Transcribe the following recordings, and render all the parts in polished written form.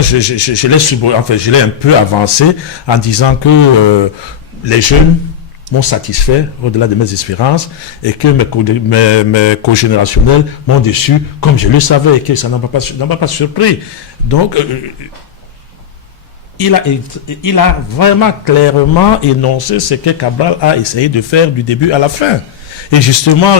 moi, je l'ai un peu avancé en disant que les jeunes m'ont satisfait au-delà de mes espérances et que mes co-générationnels m'ont déçu comme je le savais et que ça n'a pas surpris. Donc, il a vraiment clairement énoncé ce que Cabral a essayé de faire du début à la fin. Et justement,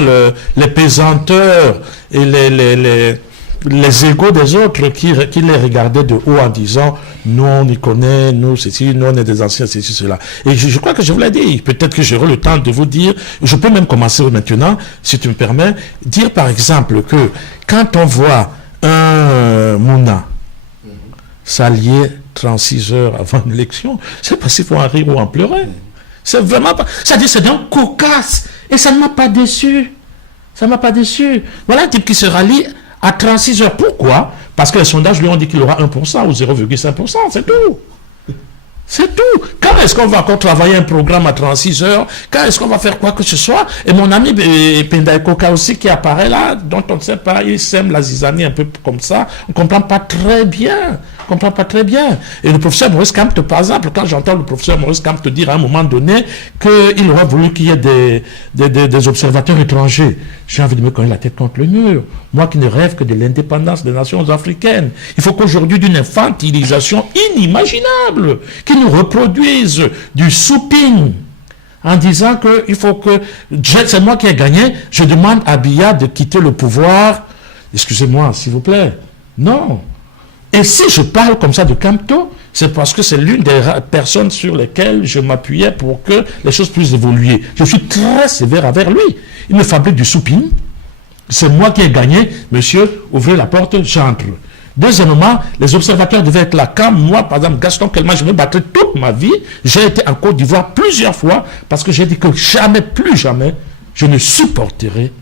les pesanteurs et les égos des autres qui les regardaient de haut en disant nous on y connaît, nous ceci, nous on est des anciens, ceci, cela. Et je crois que je vous l'ai dit, peut-être que j'aurai le temps de vous dire, je peux même commencer maintenant, si tu me permets, dire par exemple que quand on voit un Mouna s'allier 36 heures avant l'élection, c'est parce qu'il faut en rire ou en pleurer. C'est vraiment pas, c'est-à-dire c'est d'un cocasse, et ça ne m'a pas déçu. Ça ne m'a pas déçu. Voilà un type qui se rallie à 36 heures. Pourquoi? Parce que les sondages lui ont dit qu'il aura 1% ou 0,5%. C'est tout. C'est tout. Quand est-ce qu'on va encore travailler un programme à 36 heures? Quand est-ce qu'on va faire quoi que ce soit? Et mon ami Pendaï Koka aussi qui apparaît là, dont on ne sait pas, il sème la zizanie un peu comme ça. On ne comprend pas très bien. On comprend pas très bien. Et le professeur Maurice Kampt, par exemple, quand j'entends le professeur Maurice Kampt dire à un moment donné qu'il aurait voulu qu'il y ait des observateurs étrangers, j'ai envie de me cogner la tête contre le mur. Moi qui ne rêve que de l'indépendance des nations africaines. Il faut qu'aujourd'hui, d'une infantilisation inimaginable, qui nous reproduise du souping en disant qu'il faut que, c'est moi qui ai gagné, je demande à Biya de quitter le pouvoir. Excusez-moi, s'il vous plaît. Non. Et si je parle comme ça de Kamto, c'est parce que c'est l'une des personnes sur lesquelles je m'appuyais pour que les choses puissent évoluer. Je suis très sévère envers lui. Il me fabrique du souping. C'est moi qui ai gagné. Monsieur, ouvrez la porte, j'entre. Deuxièmement, les observateurs devaient être là. Quand moi, par exemple, Gaston Kelman, je me battrais toute ma vie. J'ai été en Côte d'Ivoire plusieurs fois parce que j'ai dit que jamais, plus jamais, je ne supporterai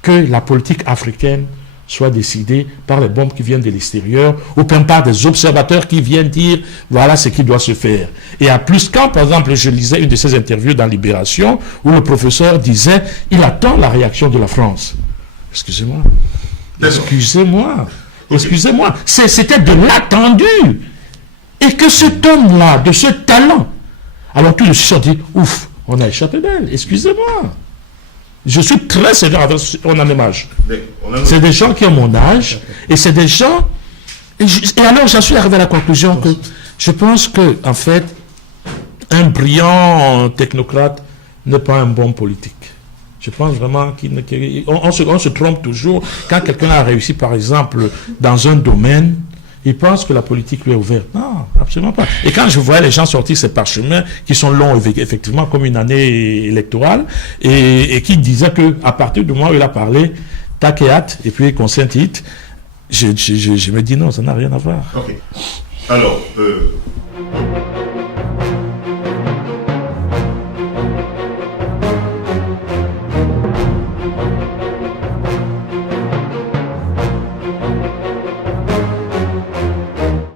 que la politique africaine soit décidée par les bombes qui viennent de l'extérieur ou par des observateurs qui viennent dire voilà ce qui doit se faire. Et à plus, quand par exemple je lisais une de ces interviews dans Libération où le professeur disait il attend la réaction de la France. Excusez-moi. Excusez-moi. Excusez-moi. C'était de l'attendu. Et que cet homme-là, de ce talent, alors tout le monde dit ouf, on a échappé d'elle. Excusez-moi. Je suis très sévère avec on a même âge. C'est des gens qui ont mon âge et c'est des gens. Et alors j'en suis arrivé à la conclusion que je pense que en fait un brillant technocrate n'est pas un bon politique. Je pense vraiment qu'on se trompe toujours quand quelqu'un a réussi par exemple dans un domaine. Il pense que la politique lui est ouverte. Non, absolument pas. Et quand je voyais les gens sortir ces parchemins, qui sont longs, effectivement, comme une année électorale, et qui disaient qu'à partir du moment où il a parlé, takéat, et puis consentit, je me dis non, ça n'a rien à voir. Ok. Alors,